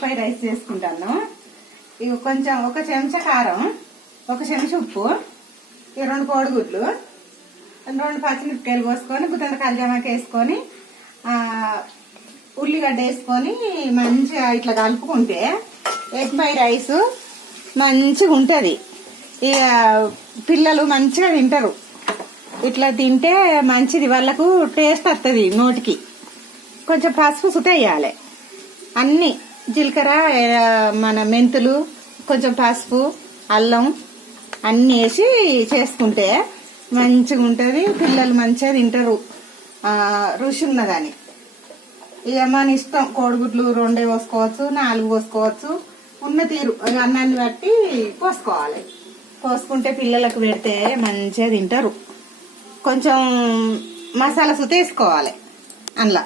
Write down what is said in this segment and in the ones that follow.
Fried rice చేసుకుంటాను. ఇక కొంచెం ఒక చెంచా కారం, ఒక చెంచా ఉప్పు, ఇక 2 కోడిగుడ్లు, 2 పచ్చిమిరపకాయలు కోసుకొని గుత్తంత కల్జామాక వేసుకొని ఉల్లిగడ్డ వేసుకొని మంచిగా ఇట్లా కలుపుకుంటే ఎగ్ ఫ్రైడ్ రైస్ మంచిగా ఉంటుంది. ఇక పిల్లలు మంచిగా తింటారు. ఇట్లా తింటే మంచిది, వాళ్ళకు టేస్ట్ వస్తుంది నోటికి. కొంచెం పసుపు సుత వేయాలి, అన్ని జీలకర్ర, మన మెంతులు, కొంచెం పసుపు, అల్లం అన్నీ వేసి చేసుకుంటే మంచిగా ఉంటుంది. పిల్లలు మంచిగా తింటారు, రుచి ఉన్నదని. ఇక మన ఇష్టం, కోడిగుడ్లు 2 పోసుకోవచ్చు, 4 పోసుకోవచ్చు, ఉన్న తీరు అన్నాన్ని బట్టి పోసుకోవాలి. పోసుకుంటే పిల్లలకు పెడితే మంచిగా తింటారు. కొంచెం మసాలా సుత వేసుకోవాలి అందులో.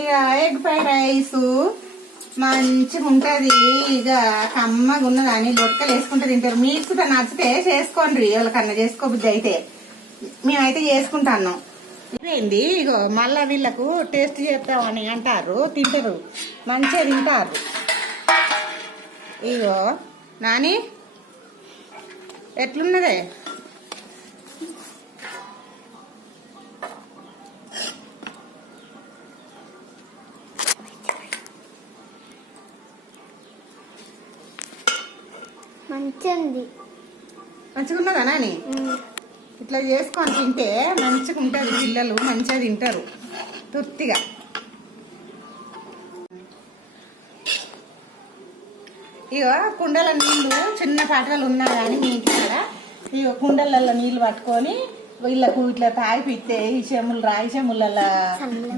ఇక ఎగ్ ఫ్రైడ్ రైస్ మంచిగా ఉంటుంది. ఇక కమ్మగా ఉన్నదని లొక్కలు వేసుకుంటే తింటారు. మీకు సుత నచ్చితే చేసుకోండి, ఎవరికన్నా చేసుకోబుద్ది అయితే. మేమైతే చేసుకుంటాను. ఇదేంది ఇగో మళ్ళా వీళ్ళకు టేస్ట్ చేస్తామని అంటారు, తింటారు, మంచిగా తింటారు. ఇగో నాని ఎట్లున్నదే, మంచిగా ఉన్నదా నాని? ఇట్లా చేసుకొని తింటే మంచిగా ఉంటుంది. పిల్లలు మంచిగా తింటారు తృప్తిగా. ఇక కుండల నీళ్లు చిన్న పాటలు ఉన్నా కానీ మీ ఇంటి ఇక కుండలలో నీళ్లు పట్టుకొని వీళ్ళకు ఇట్లా తాగిపిస్తే, ఈ చెములు రాయి చెములలో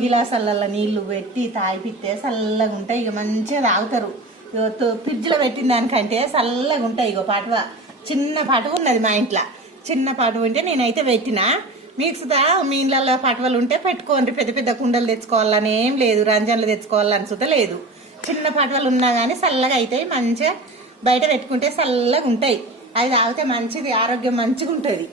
గిలాసాలలో నీళ్లు పెట్టి తాగిపిస్తే చల్లగా ఉంటాయి. ఇక మంచిగా తాగుతారు. ఫ్రిడ్జ్ లో పెట్టిన దానికంటే చల్లగా ఉంటాయి. ఇగో పటువ, చిన్న పటువ ఉన్నది మా ఇంట్లో. చిన్న పటువ ఉంటే నేనైతే పెట్టినా. మీకు సుతా మీ ఇళ్ళల్లో పటువలు ఉంటే పెట్టుకోండి. పెద్ద పెద్ద కుండలు తెచ్చుకోవాలని ఏం లేదు, రంజన్లు తెచ్చుకోవాలని సుతా లేదు. చిన్న పటువలు ఉన్నా కానీ చల్లగా అవుతాయి. మంచిగా బయట పెట్టుకుంటే చల్లగా ఉంటాయి. అది తాగితే మంచిది, ఆరోగ్యం మంచిగా ఉంటుంది.